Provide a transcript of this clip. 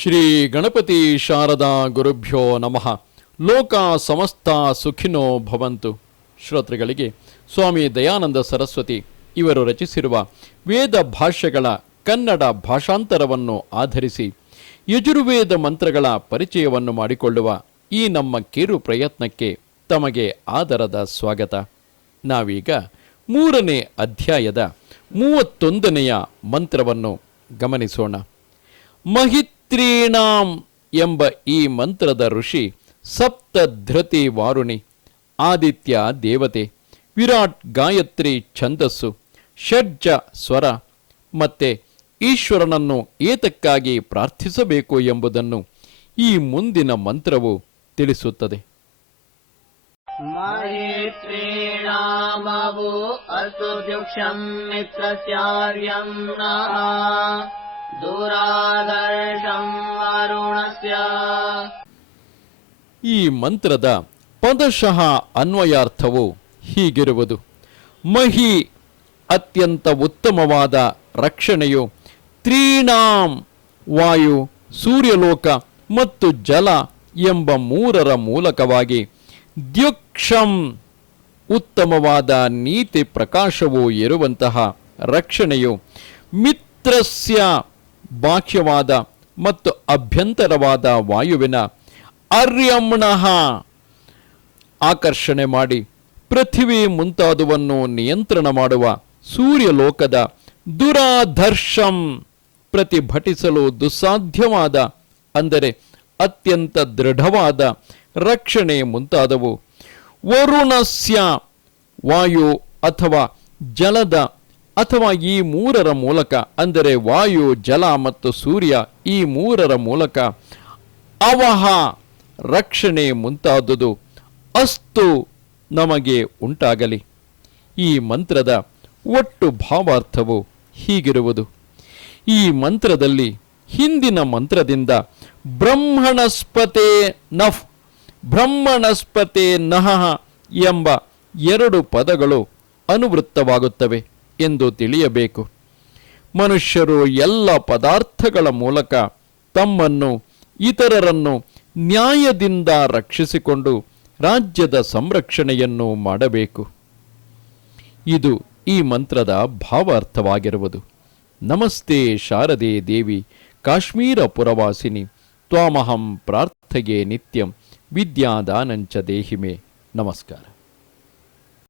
ಶ್ರೀ ಗಣಪತಿ ಶಾರದಾ ಗುರುಭ್ಯೋ ನಮಃ. ಲೋಕ ಸಮಸ್ತ ಸುಖಿನೋ ಭವಂತು. ಶ್ರೋತೃಗಳಿಗೆ ಸ್ವಾಮಿ ದಯಾನಂದ ಸರಸ್ವತಿ ಇವರು ರಚಿಸಿರುವ ವೇದ ಭಾಷ್ಯಗಳ ಕನ್ನಡ ಭಾಷಾಂತರವನ್ನು ಆಧರಿಸಿ ಯಜುರ್ವೇದ ಮಂತ್ರಗಳ ಪರಿಚಯವನ್ನು ಮಾಡಿಕೊಳ್ಳುವ ಈ ನಮ್ಮ ಕಿರು ಪ್ರಯತ್ನಕ್ಕೆ ತಮಗೆ ಆದರದ ಸ್ವಾಗತ. ನಾವೀಗ 3ನೇ ಅಧ್ಯಾಯದ 31ನೆಯ ಮಂತ್ರವನ್ನು ಗಮನಿಸೋಣ. ಮಹಿತ್ರೀಣಾಂ ಎಂಬ ಈ ಮಂತ್ರದ ಋಷಿ ಸಪ್ತಧೃತಿ ವಾರುಣಿ, ಆದಿತ್ಯ ದೇವತೆ, ವಿರಾಟ್ ಗಾಯತ್ರಿ ಛಂದಸ್ಸು, ಷಡ್ಜ ಸ್ವರ ಮತ್ತೆ ಈಶ್ವರನನ್ನು ಏತಕ್ಕಾಗಿ ಪ್ರಾರ್ಥಿಸಬೇಕು ಎಂಬುದನ್ನು ಈ ಮುಂದಿನ ಮಂತ್ರವು ತಿಳಿಸುತ್ತದೆ. ಮಹಿತ್ರೀಣಾಮವೋ ಅಸ್ತು ದ್ಯುಕ್ಷಂ ಮಿತ್ರಸ್ಯಾರ್ಯಂ ನಃ ದುರಾದರ್ಶಂ ವರುಣಸ್ಯ. ಈ ಮಂತ್ರದ ಪದಶಃ ಅನ್ವಯಾರ್ಥವು ಹೀಗಿರುವುದು: ಮಹಿ ಅತ್ಯಂತ ಉತ್ತಮವಾದ ರಕ್ಷಣೆಯು, ತ್ರೀಣಾಂ ವಾಯು, ಸೂರ್ಯಲೋಕ ಮತ್ತು ಜಲ ಎಂಬ 3ರ ಮೂಲಕವಾಗಿ, ದ್ಯುಕ್ಷಂ ಉತ್ತಮವಾದ ನೀತಿ ಪ್ರಕಾಶವೂ ಇರುವಂತಹ ರಕ್ಷಣೆಯು, ಮಿತ್ರಸ್ಯ ಬಾಹ್ಯವಾದ ಮತ್ತು ಅಭ್ಯಂತರವಾದ ವಾಯುವಿನ, ಅರ್ಯಮ್ಣಃ ಆಕರ್ಷಣೆ ಮಾಡಿ ಪೃಥ್ವಿ ಮುಂತಾದುವನ್ನು ನಿಯಂತ್ರಣ ಮಾಡುವ ಸೂರ್ಯಲೋಕದ, ದುರಾಧರ್ಷಂ ಪ್ರತಿಭಟಿಸಲು ದುಸ್ಸಾಧ್ಯವಾದ ಅಂದರೆ ಅತ್ಯಂತ ದೃಢವಾದ ರಕ್ಷಣೆ ಮುಂತಾದವು, ವರುಣಸ್ಯ ವಾಯು ಅಥವಾ ಜಲದ ಅಥವಾ ಈ 3ರ ಮೂಲಕ ಅಂದರೆ ವಾಯು, ಜಲ ಮತ್ತು ಸೂರ್ಯ ಈ 3ರ ಮೂಲಕ, ಅವಹ ರಕ್ಷಣೆ ಮುಂತಾದುದು, ಅಸ್ತು ನಮಗೆ ಉಂಟಾಗಲಿ. ಈ ಮಂತ್ರದ ಒಟ್ಟು ಭಾವಾರ್ಥವು ಹೀಗಿರುವುದು: ಈ ಮಂತ್ರದಲ್ಲಿ ಹಿಂದಿನ ಮಂತ್ರದಿಂದ ಬ್ರಹ್ಮಣಸ್ಪತೆ ನಫ್, ಬ್ರಹ್ಮಣಸ್ಪತೆ ನಹಃ ಎಂಬ 2 ಪದಗಳು ಅನುವೃತ್ತವಾಗುತ್ತವೆ ಎಂದು ತಿಳಿಯಬೇಕು. ಮನುಷ್ಯರು ಎಲ್ಲ ಪದಾರ್ಥಗಳ ಮೂಲಕ ತಮ್ಮನ್ನು ಇತರರನ್ನು ನ್ಯಾಯದಿಂದ ರಕ್ಷಿಸಿಕೊಂಡು ರಾಜ್ಯದ ಸಂರಕ್ಷಣೆಯನ್ನು ಮಾಡಬೇಕು. ಇದು ಈ ಮಂತ್ರದ ಭಾವಾರ್ಥವಾಗಿರುವುದು. ನಮಸ್ತೆ ಶಾರದೆ ದೇವಿ ಕಾಶ್ಮೀರ ಪುರವಾಸಿನಿ, ತ್ವಾಮಹಂ ಪ್ರಾರ್ಥಗೆ ನಿತ್ಯಂ ವಿದ್ಯಾದಾನಂಚ ದೇಹಿಮೆ. ನಮಸ್ಕಾರ.